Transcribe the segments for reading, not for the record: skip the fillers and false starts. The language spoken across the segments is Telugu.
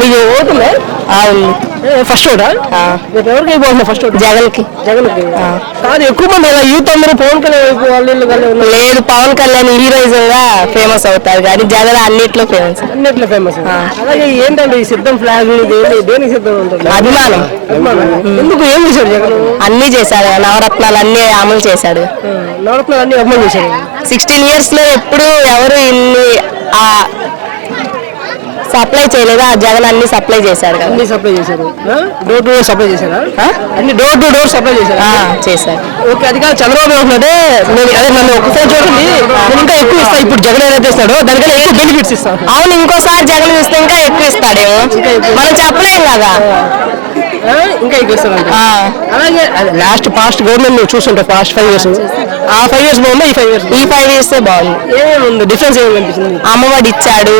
మీకు ఓటులే ఫస్ట్ ఓటా ఎవరికి అయిపోతుంది ఫస్ట్ ఓటు జగన్కి. జగన్కి కాదు ఎక్కువ మంది ఇలా యూత్ అందరూ పవన్ కళ్యాణ్ వాళ్ళు లేదు, పవన్ కళ్యాణ్ హీరోయిజం గా ఫేమస్ అవుతారు కానీ జగన్ అన్నిట్లో ఫేమస్. అన్నిట్లో ఫేమస్. అలాగే ఏంటంటే ఈ సిద్ధం ఫ్లాగ్ దేనికి సిద్ధం ఉంటుంది? అభిమానం. ఎందుకు ఏం చేశాడు జగన్? అన్ని చేశాడు, నవరత్నాలు అన్ని అమలు చేశాడు. నవరత్నాలు అన్ని అమలు చేశాడు. 16 years లో ఎప్పుడు ఎవరు ఇన్ని సప్లై చేయలేదు, ఆ జగన్ అన్ని సప్లై చేశాడు కదా. అన్ని సప్లై చేశారు. డోర్ టు డోర్ సప్లై చేశారా? అన్ని డోర్ టు డోర్ సప్లై చేశారు. చేశారు. ఓకే, అది కాదు చంద్రబాబు ఏమంటే అదే నన్ను ఒకసారి చూడండి నేను ఇంకా ఎక్కువ ఇస్తా, ఇప్పుడు జగన్ ఏదైతే ఇస్తాడో దానికన్నా ఎక్కువ బెనిఫిట్స్ ఇస్తాను. అవును, ఇంకోసారి జగన్ ఇస్తే ఇంకా ఎక్కువ ఇస్తాడేమో, మనం చెప్పలేం కదా. ఇంకా ఎక్కువ ఇస్తాడంట. అలాగే లాస్ట్ పాస్ట్ గవర్నమెంట్ నువ్వు చూస్తుంటావు, పాస్ట్ 5 years, ఆ 5 years బాగుందా ఈ 5 years? ఈ 5 years బాగుంది. ఏమేమి డిఫరెన్స్ ఏమి కనిపిస్తుంది? అమ్మఒడి ఇచ్చాడు,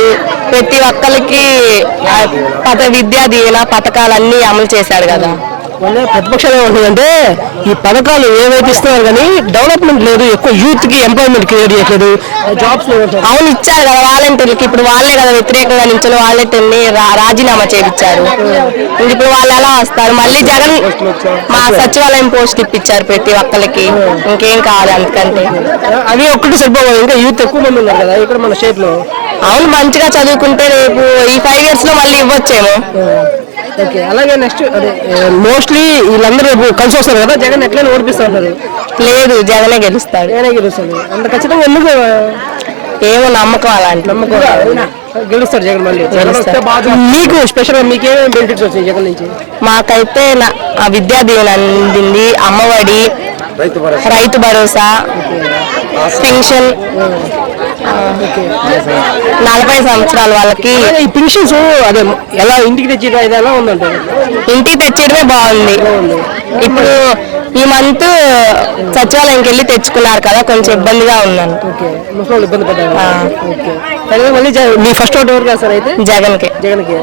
ప్రతి ఒక్కరికి విద్యా దీవెన పథకాలన్నీ అమలు చేశాడు కదా. వాళ్ళ ప్రతిపక్షాలు ఏమంటుందంటే ఈ పథకాలు ఏవైతే ఇస్తున్నారు కానీ డెవలప్మెంట్ లేదు, ఎక్కువ యూత్ కి ఎంప్లాయ్మెంట్ క్రియేట్ చేయట్లేదు, జాబ్స్ లేవు. అవును, ఇచ్చారు కదా వాలంటీర్లకి, ఇప్పుడు వాళ్ళే కదా వ్యతిరేకంగా నించుని వాలంటీర్ని రాజీనామా చేయించారు. ఇప్పుడు వాళ్ళు ఎలా వస్తారు? మళ్ళీ జగన్ మా సచివాలయం పోస్ట్ ఇప్పించారు ప్రతి ఒక్కరికి, ఇంకేం కావాలి అంతకంటే. అవి ఒక్కటి సరిపోవాలి, ఇంకా యూత్ ఎక్కువ మంది ఉన్నారు కదా ఇక్కడ మన స్టేట్ లో. అవును, మంచిగా చదువుకుంటే రేపు ఈ 5 years లో మళ్ళీ ఇవ్వచ్చేమో. ఓకే, అలాగే నెక్స్ట్ అదే మోస్ట్లీ వీళ్ళందరూ కలిసి వస్తారు కదా, జగన్ ఎట్లయినా ఓడిపిస్తూ ఉంటారు. లేదు, జగనే గెలుస్తాడు. జగనే గెలుస్తాడు అంత ఖచ్చితంగా. ఎందుకు? ఏమో నమ్మకం, అలాంటి నమ్మకం గెలుస్తాడు జగన్ మళ్ళీ. మీకు స్పెషల్గా మీకేమేమి బెనిఫిట్స్ వచ్చాయి జగన్ నుంచి? మాకైతే విద్యా దీవెన అందింది, అమ్మఒడి, రైతు భరోసా, పెన్షన్, 40 సంవత్సరాల వాళ్ళకి ఈ పెన్షన్స్ అదే ఎలా ఇంటికి తెచ్చేయడం ఇది ఎలా ఉందంటే? ఇంటికి తెచ్చేయడమే బాగుంది. ఇప్పుడు ఈ మంత్ సచివాలయంకి వెళ్ళి తెచ్చుకున్నారు కదా, కొంచెం ఇబ్బందిగా ఉందని. ముసలి ఇబ్బంది పడ్డారు. మళ్ళీ మీ ఫస్ట్ ఓట్ ఎవరు కదా సార్? అయితే జగన్కి. జగన్కి.